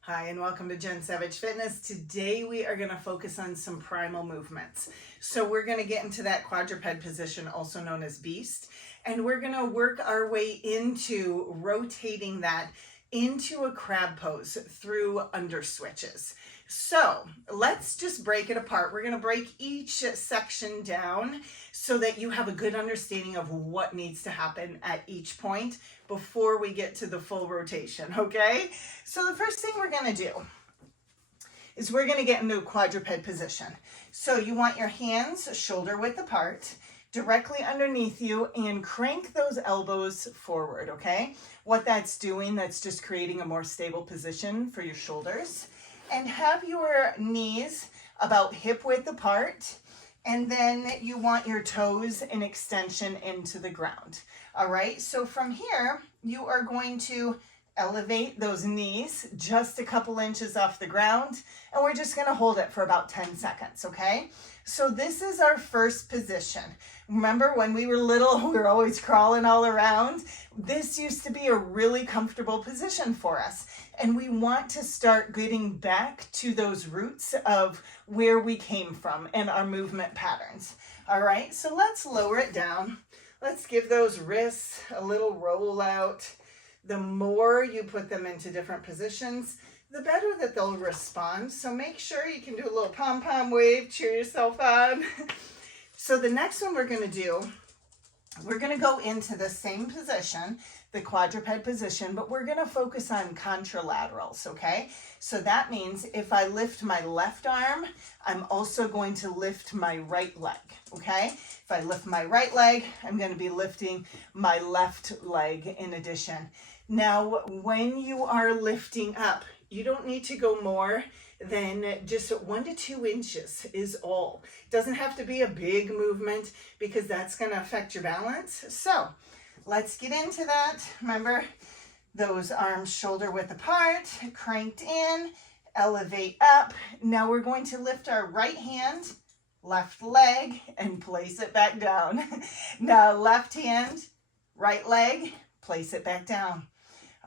Hi, and welcome to Jen Savage Fitness. Today we are going to focus on some primal movements. So we're going to get into that quadruped position, also known as beast, and we're going to work our way into rotating that into a crab pose through under switches. So let's just break it apart. We're going to break each section down so that you have a good understanding of what needs to happen at each point before we get to the full rotation, okay? So the first thing we're going to do is we're going to get into a quadruped position. So you want your hands shoulder width apart, directly underneath you, and crank those elbows forward, okay? What that's doing, that's just creating a more stable position for your shoulders. And have your knees about hip width apart, and then you want your toes in extension into the ground. All right, so from here, you are going to elevate those knees just a couple inches off the ground, and we're just gonna hold it for about 10 seconds, okay? So this is our first position. Remember when we were little, we were always crawling all around? This used to be a really comfortable position for us, and we want to start getting back to those roots of where we came from and our movement patterns. All right, so let's lower it down. Let's give those wrists a little roll out. The more you put them into different positions, the better that they'll respond. So make sure you can do a little pom-pom wave, cheer yourself on. So the next one we're going to do, we're going to go into the same position, the quadruped position, but we're going to focus on contralaterals, okay? So that means if I lift my left arm, I'm also going to lift my right leg, okay? If I lift my right leg, I'm going to be lifting my left leg in addition. Now, when you are lifting up, you don't need to go more than just 1 to 2 inches is all. It doesn't have to be a big movement because that's going to affect your balance. So let's get into that. Remember, those arms shoulder width apart, cranked in, elevate up. Now we're going to lift our right hand, left leg, and place it back down. Now left hand, right leg, place it back down.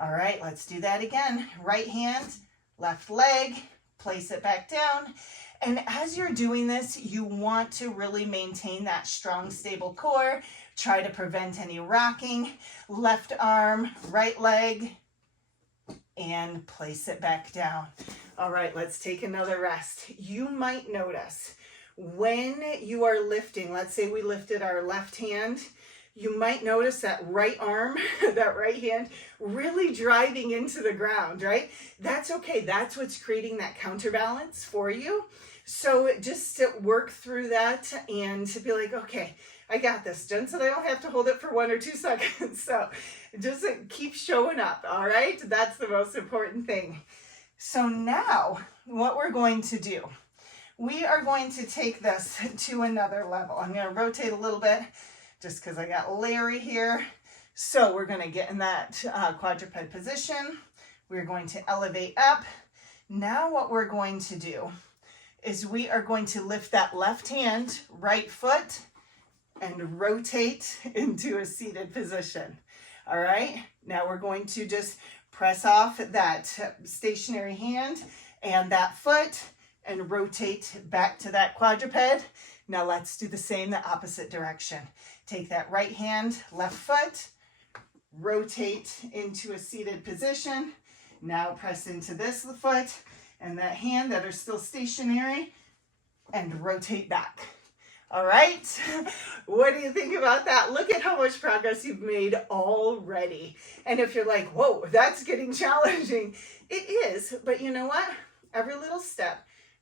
All right, let's do that again. Right hand, left leg, place it back down. And as you're doing this, you want to really maintain that strong, stable core. Try to prevent any rocking. Left arm, right leg, and place it back down. All right, let's take another rest. You might notice when you are lifting, let's say we lifted our left hand, you might notice that right arm, that right hand, really driving into the ground, right? That's okay. That's what's creating that counterbalance for you. So just to work through that and to be like, okay, I got this. Jen said I don't have to hold it for 1 or 2 seconds. So just keep showing up, all right? That's the most important thing. So now what we're going to do, we are going to take this to another level. I'm going to rotate a little bit, just because I got Larry here. So we're going to get in that quadruped position. We're going to elevate up. Now what we're going to do is we are going to lift that left hand, right foot, and rotate into a seated position. All right, now we're going to just press off that stationary hand and that foot and rotate back to that quadruped. Now let's do the same, the opposite direction. Take that right hand, left foot, rotate into a seated position. Now press into this foot and that hand that are still stationary and rotate back. All right, what do you think about that? Look at how much progress you've made already. And if you're like, whoa, that's getting challenging, it is, but you know what? Every little step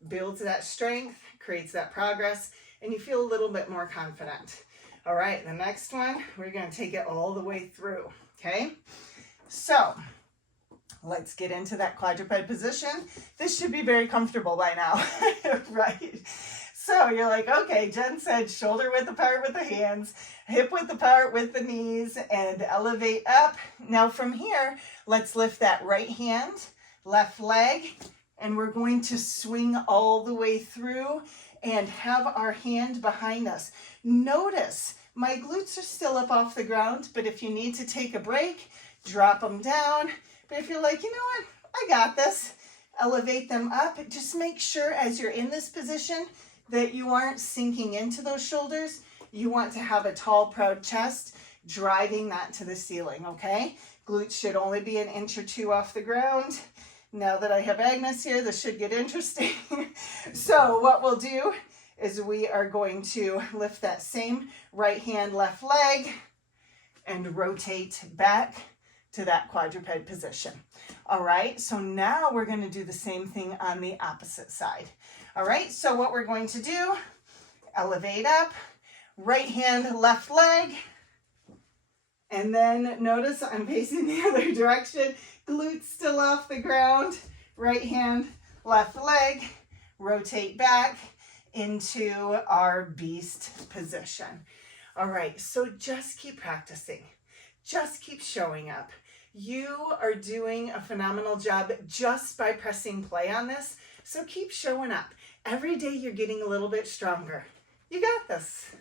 builds that strength, creates that progress, and you feel a little bit more confident. All right, the next one, we're going to take it all the way through, okay? So let's get into that quadruped position. This should be very comfortable by now, right? So you're like, okay, Jen said shoulder width apart with the hands, hip width apart with the knees, and elevate up. Now from here, let's lift that right hand, left leg, and we're going to swing all the way through and have our hand behind us. Notice my glutes are still up off the ground, but if you need to take a break, drop them down. But if you're like, you know what, I got this, elevate them up. Just make sure as you're in this position that you aren't sinking into those shoulders. You want to have a tall, proud chest, driving that to the ceiling, okay? Glutes should only be 1 inch or 2 off the ground. Now that I have Agnes here, this should get interesting. So what we'll do is we are going to lift that same right hand, left leg, and rotate back to that quadruped position. All right, so now we're going to do the same thing on the opposite side. All right, so what we're going to do, elevate up, right hand, left leg, and then notice I'm facing the other direction, glutes still off the ground, right hand, left leg, rotate back into our beast position. All right, so just keep practicing. Just keep showing up. You are doing a phenomenal job just by pressing play on this, so keep showing up. Every day you're getting a little bit stronger. You got this.